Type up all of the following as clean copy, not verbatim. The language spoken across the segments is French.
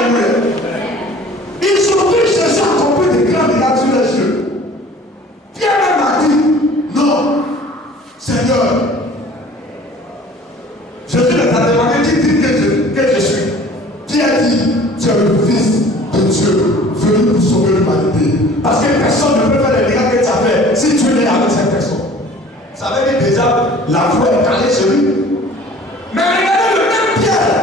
Alléluia. Ils ont vu Jésus accomplir des grands miracles sur les yeux. Pierre même a dit, non, Seigneur. Jésus les a demandé, dis que je suis. Pierre dit, tu es le Fils de Dieu, venu pour sauver l'humanité. Parce que personne ne peut faire les miracles que tu as fait si tu es avec cette personne. Ça veut dire déjà, la foi est calée chez lui. Mais regardez le même Pierre.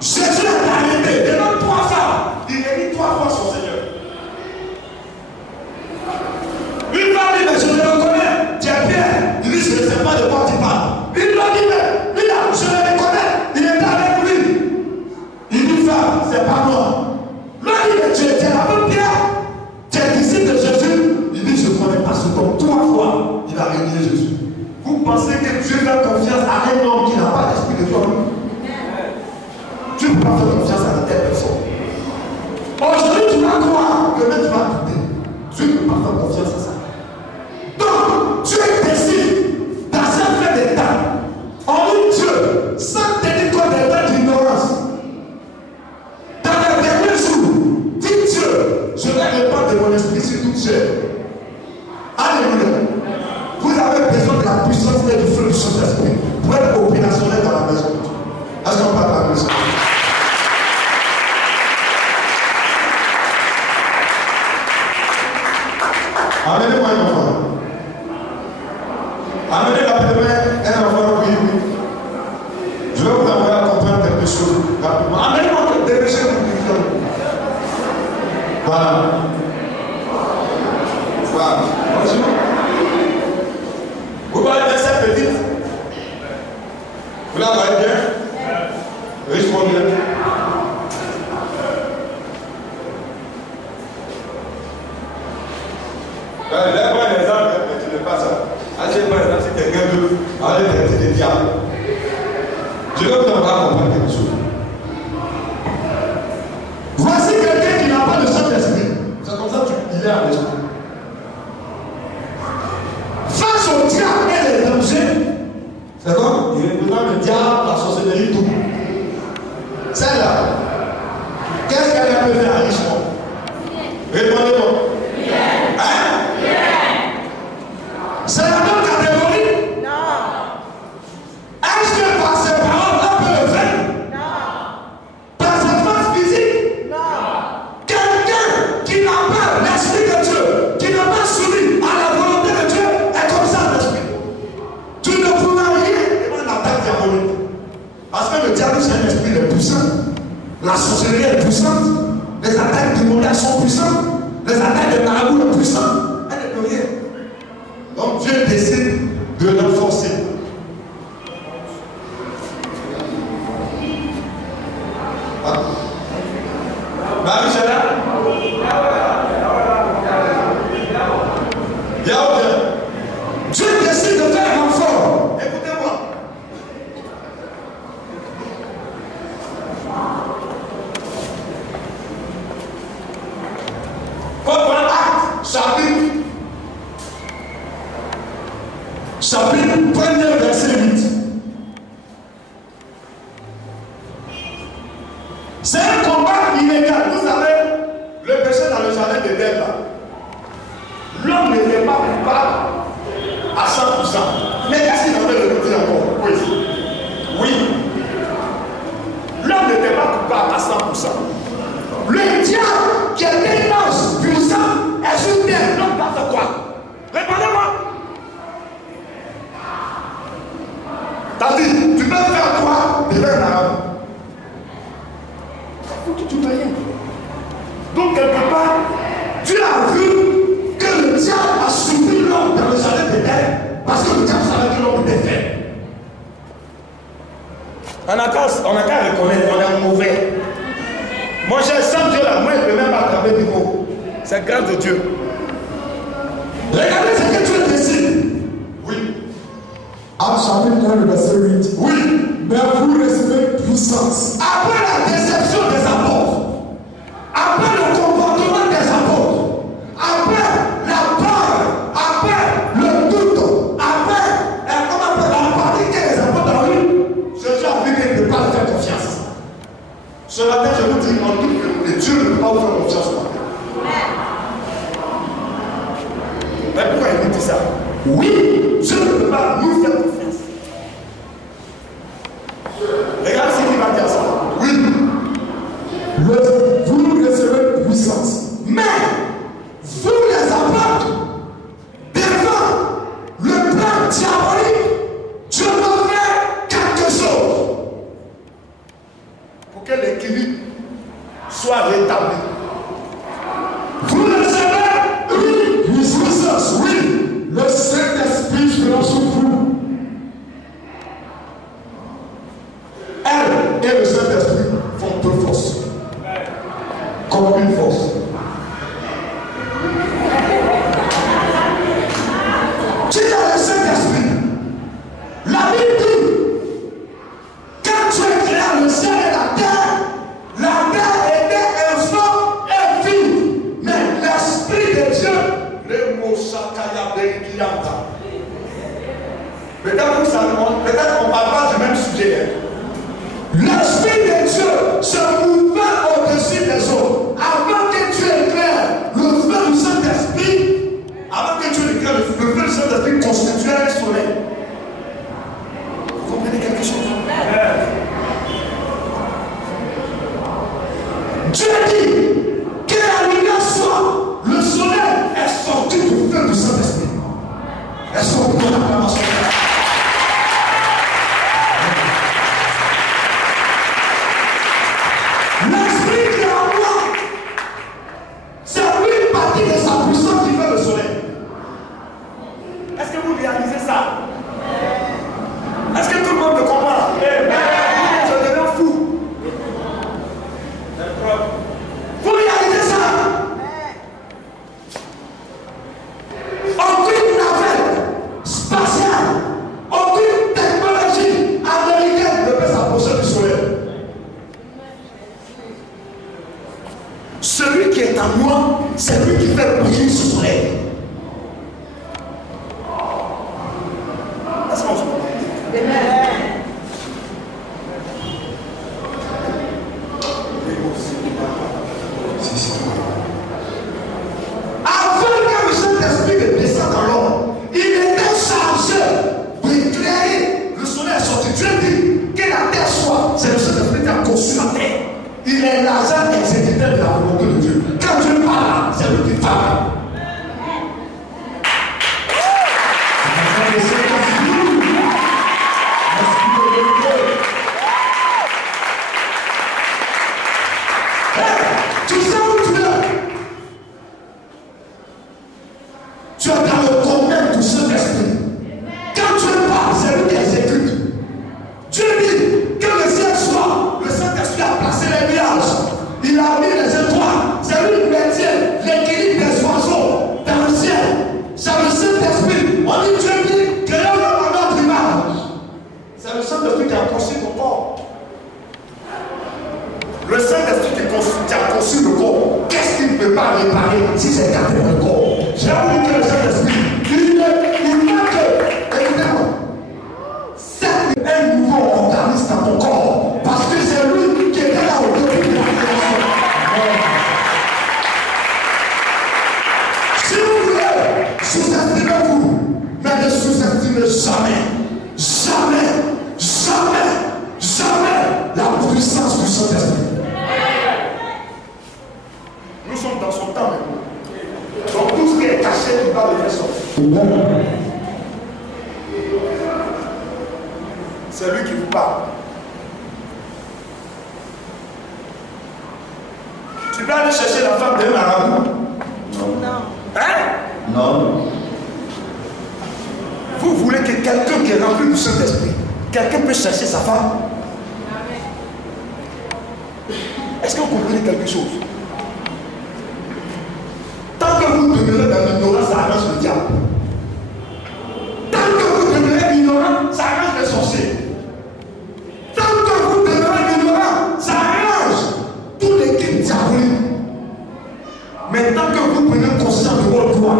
Jésus est arrivé, devant 3 fois. Il a dit 3 fois son Seigneur. Une fois, il dit, mais je le reconnais. Tu es Pierre. Il dit, je ne sais pas de quoi tu parles. Il m'a dit, mais lui là, je le reconnais. Il était avec lui. Il dit, frère, c'est pas moi. Lui, il dit, tu es avec Pierre. Tu es disciple de Jésus. Il dit, je ne connais pas ce homme. 3 fois, il a renié Jésus. Vous pensez que Dieu fait confiance à un homme qui n'a pas l'esprit de Dieu? Tu ne peux pas faire confiance à une telle personne. Aujourd'hui, tu vas croire, demain tu vas douter. Dieu ne peut pas faire confiance à ça. Donc, Dieu décide, dans un fait d'état, en dit Dieu, sans tenir compte des temps d'ignorance. Dans les derniers jours, dit Dieu, je vais répandre de mon esprit sur toute chair. Alléluia. Vous avez besoin de la puissance et du feu du Saint-Esprit pour être opérationnel dans la maison. Est-ce qu'on parle de la maison? Amenez-moi un enfant. Amenez rapidement un enfant, oui, oui. Je vais vous envoyer à comprendre quelque chose rapidement. Amenez-moi des péchés pour vous. Voilà. Voilà. Vous voyez cette petite? Vous la voyez bien? Riche pour bien. Là, moi, les gens, tu ne pas ça. Allez, par exemple, si quelqu'un veut aller traiter des diables, je vais vous envoyer à comprendre quelque chose. Voici quelqu'un qui n'a pas de Saint-Esprit. C'est comme ça qu'il est à l'esprit. Face au diable et les dangers, c'est comme il représente le diable, la sorcellerie, tout. Celle-là, qu'est-ce qu'elle peut faire à richement? Répondez-moi. Hein? C'est la même catégorie? Non. Est-ce que par ses paroles, on peut le faire? Non. Par sa force physique? Non. Quelqu'un qui n'a pas l'esprit de Dieu, qui n'a pas soumis à la volonté de Dieu, est comme ça l'esprit. Tu ne pourras rien devant l'attaque diabolique. Parce que le diable, c'est un esprit de puissant. La sorcellerie est puissante. Les attaques démoniaques sont puissantes. Les attaques de marabouts sont puissantes. Elle ne peut rien. Donc Dieu décide de renforcer. Marie-Chéla? Dieu décide de faire un renfort. Écoutez-moi. Votre acte, chapitre 1er, verset 8. C'est un combat immédiat. Vous savez, le péché dans le jardin d'Éden là. L'homme n'était pas coupable à 100%. Mais qu'est-ce qu'il avait de dire encore? Oui. L'homme n'était pas coupable à 100%. Le diable qui était immense, puissant, est sur terre. L'homme va faire quoi? Répondez-moi. T'as dit, tu peux faire quoi devant un arabe? Il faut que tu ne rien. Donc, quelque part, Dieu a vu que le diable a soumis l'homme dans le jardin d'Éden parce que le diable savait que l'homme était faible. On n'a qu'à reconnaître qu'on est mauvais. Moi, j'ai sans Dieu là, moi, je ne peux même pas attraper du mot. C'est grâce de Dieu. Regardez ce que Dieu décide. Oui. Actes chapitre 1, verset 8. Oui. Mais vous recevez puissance. Après la déception des apôtres, après le comportement des apôtres, après la peur, après le doute, après la panique que les apôtres ont eu, Jésus a vu qu'il ne peut pas faire confiance. Ce matin, je vous dis en toute vérité, Dieu ne peut pas vous faire confiance ce matin. Mais pourquoi il me dit ça? Oui, Dieu ne peut pas nous faire confiance. Regarde ce qu'il va dire ça. Oui. Vous recevez puissance. Mais vous les apôtres, devant le plan diabolique, Dieu doit faire quelque chose pour que l'équilibre soit rétabli. Vous recevez, oui, puissance, oui. Le Saint-Esprit sera sur vous. Elle et le Saint-Esprit font deux forces. Comme une force. Tu as le Saint-Esprit. La Bible dit, quand tu as créé le ciel et la terre était un fond et vide. Mais l'Esprit de Dieu, le mot Shakaya Berikianta. Peut-être qu'on ne parle pas du même sujet. L'Esprit de Dieu se mouvait au-dessus des eaux. Avant que Dieu éclaire le feu du Saint-Esprit, avant que Dieu éclaire le feu du Saint-Esprit constituait un soleil. Vous comprenez quelque chose? Dieu dit que la lumière soit, le soleil est sorti du feu du Saint-Esprit. Est-ce qu'on peut l'acclamation? L'Esprit qui est en moi, c'est lui une partie de sa puissance qui fait le soleil. Est-ce que vous réalisez ça? Est-ce que tout le monde me comprend? Je deviens fou. Vous réalisez ça? Aucune navette spatiale, aucune technologie américaine ne peut s'approcher du soleil. Celui qui est en moi, c'est lui qui fait briller ce soleil. Est-ce qu'on se comprend? Avant que le Saint-Esprit ne descende dans l'homme, il était chargé d'éclairer. Le soleil est sorti. Dieu dit que la terre soit. C'est le Saint-Esprit qui a conçu la terre. Il est l'agent exécuteur de la volonté de Dieu. Quand Dieu parle, c'est lui qui parle. Tu sais où tu es? Tu es dans le domaine du Saint-Esprit. Quand Dieu parle, c'est lui qui exécute. Dieu dit que le ciel soit. Le Saint-Esprit a placé les nuages. Il a mis les étoiles. C'est lui qui maintient l'équilibre des oiseaux dans le ciel. C'est le Saint-Esprit. On dit Dieu dit que l'homme a notre image. C'est le Saint-Esprit qui a conçu ton corps. Le Saint-Esprit qui a conçu le corps. Qu'est-ce qu'il ne peut pas réparer si c'est gardé dans le corps? J'ai envie que le Saint-Esprit, il manque, évidemment, c'est un nouveau organisme dans ton corps. Parce que c'est lui qui était là au début de la création. Si vous voulez, sous-estimez-vous, mais ne sous-estimez jamais la puissance du Saint-Esprit. Nous sommes dans son temps maintenant. Donc tout ce qui est caché, il va le faire sortir. C'est lui qui vous parle. Tu peux aller chercher la femme d'un marabout? Non. Hein? Non. Vous voulez que quelqu'un qui est rempli du Saint-Esprit, quelqu'un peut chercher sa femme? Est-ce que vous comprenez quelque chose? Tant que vous demeurez dans l'ignorance, ça arrange le diable. Tant que vous demeurez ignorant, ça arrange les sorciers. Tant que vous demeurez ignorant, ça arrange toute l'équipe diabolique. Mais tant que vous prenez conscience de votre droit,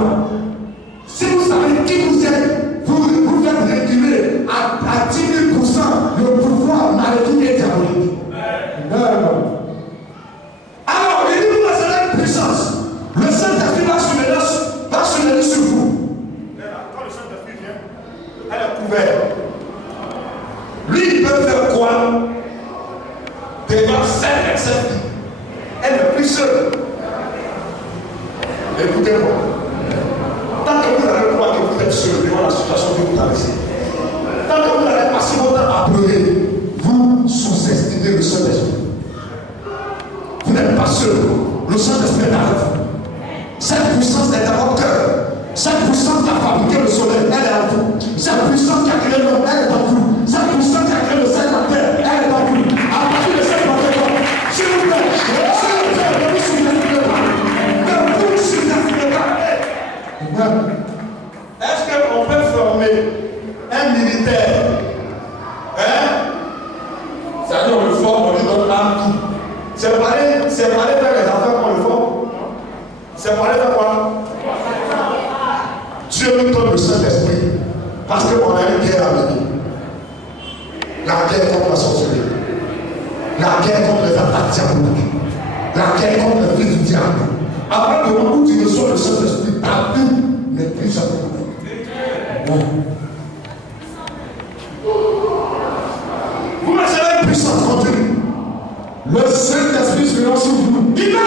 si vous savez qui vous êtes, vous faites réguler à 10 000% le pouvoir maléfique et diabolique. avec sa vie. Elle n'est plus seule. Écoutez-moi. Tant que vous allez croire que vous êtes seul devant la situation que vous traversez, tant que vous allez passer votre temps à pleurer, vous sous-estimez le Saint-Esprit. Vous n'êtes pas seul. Le Saint-Esprit est avec vous. Cette puissance est dans votre cœur. Cette puissance qui a fabriqué le soleil, elle est en vous. Cette puissance qui a créé l'homme, elle est en vous. Cette puissance qui a créé le ciel et la terre, elle est en vous. À partir de cette matin, s'il vous plaît, ne vous sous-estimez pas. Ne vous sous-estimez pas. Est-ce qu'on peut former un militaire? C'est-à-dire on le forme, on lui donne un tout. C'est pour aller faire les affaires qu'on le forme. C'est pour aller faire quoi? Dieu nous donne le Saint-Esprit parce qu'on a une guerre à mener. La guerre contre la sorcellerie, la guerre contre les attaques diaboliques, la guerre contre la vie du diable. Après le moment où tu reçois le Saint-Esprit, ta vie n'est plus jamais. Vous recevez une puissance continue. Le Saint-Esprit sera sur vous. Il va